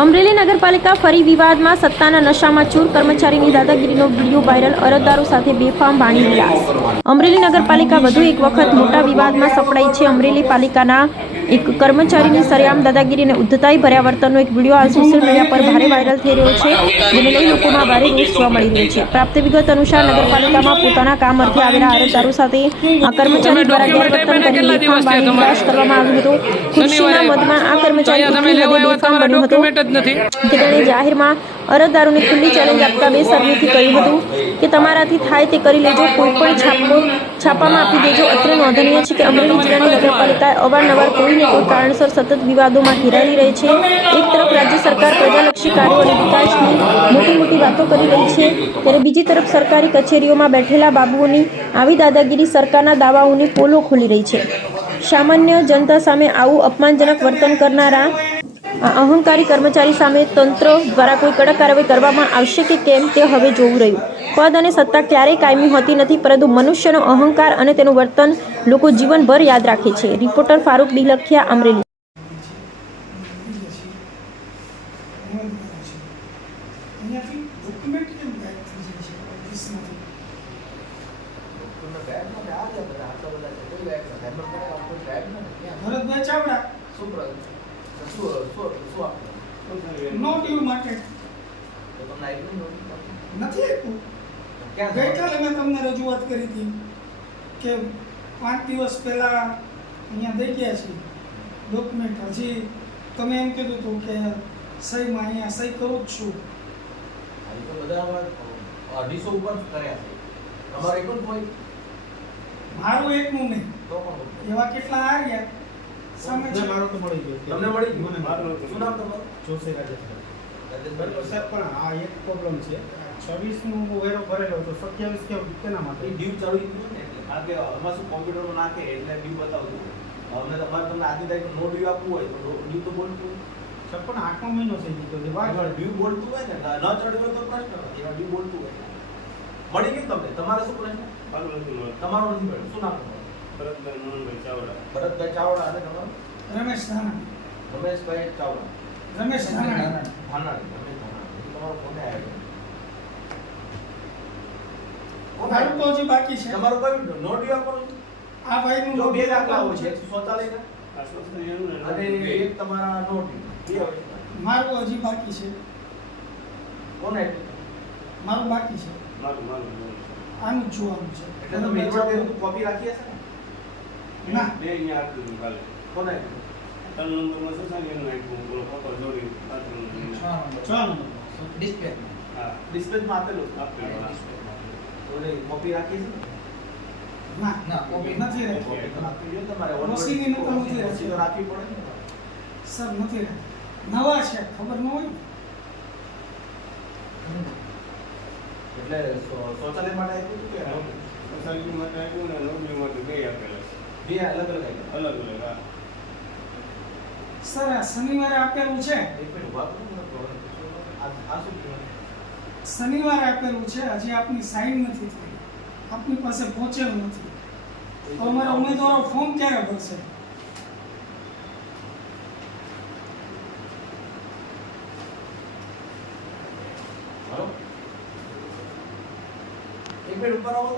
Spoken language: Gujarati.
અમરેલી નગરપાલિકા ફરી વિવાદમાં સત્તાના નશામાં ચૂર કર્મચારીની દાદાગીરીનો વિડીયો વાયરલ અરજદારો સાથે બેફામ વાણી વિલાસ। અમરેલી નગરપાલિકા વધુ એક વખત મોટા વિવાદમાં સપડાઈ છે। અમરેલી પાલિકાના એક કર્મચારીની સરેઆમ દાદાગીરી અને ઉદ્ધતાઈ ભર્યા વર્તનનો એક વિડીયો હાલ સોશિયલ મીડિયા પર ભારે વાયરલ થઈ રહ્યો છે, જેને લઈ લોકોમાં ભારે રોષ જોવા મળી રહ્યો છે। પ્રાપ્ત વિગત અનુસાર નગરપાલિકામાં પોતાના કામ અર્થે આવેલા અરજદારો સાથે આ કર્મચારી દ્વારા ગેરવર્તન કરી બેફામ વાણી વિલાસ કરવામાં આવ્યો હતો। ખુશીના મદમાં આ કર્મચારી એટલી હદે બેફામ બન્યો હતો કે તેણે જાહેરમાં અરજદારોને ખુલ્લી ચેલેન્જ આપતા બેશરમીથી કહ્યું હતું કે તમારાથી થાય તે કરી લેજો, કોઈ પણ છાપામાં આપી દેજો। અત્રે નોંધનીય છે કે અમરેલી જિલ્લાની નગરપાલિકાએ અવારનવાર કોઈને કોઈ કારણસર સતત વિવાદોમાં ઘેરાયેલી રહે છે। એક તરફ રાજ્ય સરકાર પ્રજાલક્ષી કાર્યો અને વિકાસની મોટી વાતો કરી રહી છે, ત્યારે બીજી તરફ સરકારી કચેરીઓમાં બેઠેલા બાબુઓની આવી દાદાગીરી સરકારના દાવાઓની પોલો ખોલી રહી છે। સામાન્ય જનતા સામે આવું અપમાનજનક વર્તન કરનારા અહંકારી કર્મચારી સામે તંત્ર દ્વારા કોઈ કડક કાર્યવાહી કરવામાં આવશે કે કેમ તે હવે જોવું રહ્યું। પદ અને સત્તા ક્યારેય કાયમી હોતી નથી, પરંતુ મનુષ્યનો અહંકાર અને તેનું વર્તન લોકો જીવનભર યાદ રાખે છે। રિપોર્ટર ફારૂક બિલખિયા, અમરેલી। ગઈકાલે મેં તમને રજૂઆત કરી હતી કે 5 દિવસ પહેલા અહીંયા દઈ ગયા છે ડોક્યુમેન્ટ। હજી તમે એમ કીધું હતું કે સહીમાં અહીંયા સહી કરું જ છું। મારું એકનું નહીં, એવા કેટલા આ ગયા સામે છે। મારો તો મળી ગયો, તમને મળી ગયું? મને મારું શું નામ તમારું? જોશી રાજેશ। સર પણ આ એક પ્રોબ્લેમ છે, 26 નું વેરો ભરેલો તો 27 કેના માટે ડ્યુ ચાલુ થયું ને, એટલે આ કે આમાં શું કોમ્પ્યુટરમાં નાખે એટલે ડ્યુ બતાવતું અમને તમારે તમને આજની તારીખ નો ડ્યુ આપવું હોય તો ડ્યુ તો બોલતું સર પણ 8મો મહિનો થઈ ગયો છે, ડ્યુ બોલતું હોય ને, ન ચડ્યું હોય તો પ્રશ્ન નથી, એમાં ડ્યુ બોલતું હોય મળી ગયું તમને। તમારે શું પ્રશ્ન? તમારો નથી મળ્યો, શું નામ તમારું? ભરતભાઈ ચાવડા। અને તમારું? રમેશ ધાનાણી। રમેશભાઈ ચાવડા, રમેશ ધાનાણી। ધાનાણી, રમેશ ધાનાણી। તમારો ફોન આવ્યો? મારું તો હજી બાકી છે। તમારું કયું નો ડ્યુ આપવાનું? આ ભાઈનું જો બે દાખલા હોય છે, 146 અને એક તમારા નો ડ્યુ, બે હોય છે। મારું હજી બાકી છે। કોને? મારું બાકી છે, આનું જ જોવાનું છે। એટલે તમે ઇન્વર્ટ કોપી રાખી હશે ને? ના, બે અહીંયા આપ્યું કાલે કોને? 3 નંબરમાં છે સાહેબ એનું નાખ્યું બોલો ફોટો જોડી 6 નંબર ડિસ્પ્લે હા ડિસ્પ્લેમાં આપેલું આપેલું ઓલે કોપી રાખી છે? ના કોપી નથી રાખી। કોપી તો રાખવી જોઈએ તમારે, ઓસીની નકલ નથી રાખી। ઓસી તો રાખવી પડે ને સર નથી રાખી, નવા છે, ખબર ન હોય એટલે શૌચાલય માટે આપ્યું હતું કે સોસાયટી માટે આપ્યું ને નોબી માટે બે આપેલા બે અલગ અલગ આપ્યા? અલગ અલગ હા સર। આ શનિવારે આપેલું છે, એક મિનિટ ઉભા કરો ને, આ શું કહેવાય? શનિવારે આપેલું છે, હજી આપની સાઈન નથી થઈ, આપની પાસે પહોંચેલું નથી, તો અમારા ઉમેદવારો ફોર્મ ક્યારે ભરશે? હાલો, એક મિનિટ ઉપર આવો।